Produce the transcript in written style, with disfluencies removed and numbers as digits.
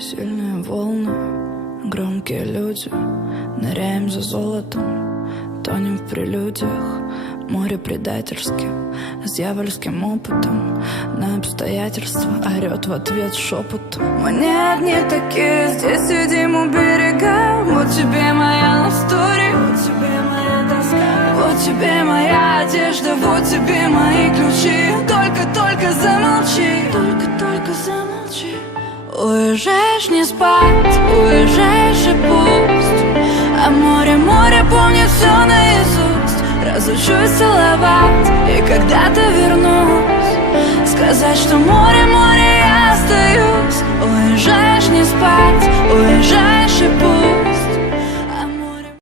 Сильные волны, громкие люди, ныряем за золотом, тонем в прелюдиях. Море предательски, с дьявольским опытом, на обстоятельства орет в ответ шепотом. Мы не одни такие, здесь сидим у берега. Вот тебе моя love story, вот тебе моя тоска, вот тебе моя одежда, вот тебе мои ключи. Только замолчи, только замолчи. Уезжаешь не спать, уезжаешь и пусть, а море помнит все наизусть. Разучусь целовать, и когда-то вернусь, сказать, что море, я остаюсь. Уезжаешь не спать, уезжаешь и пусть.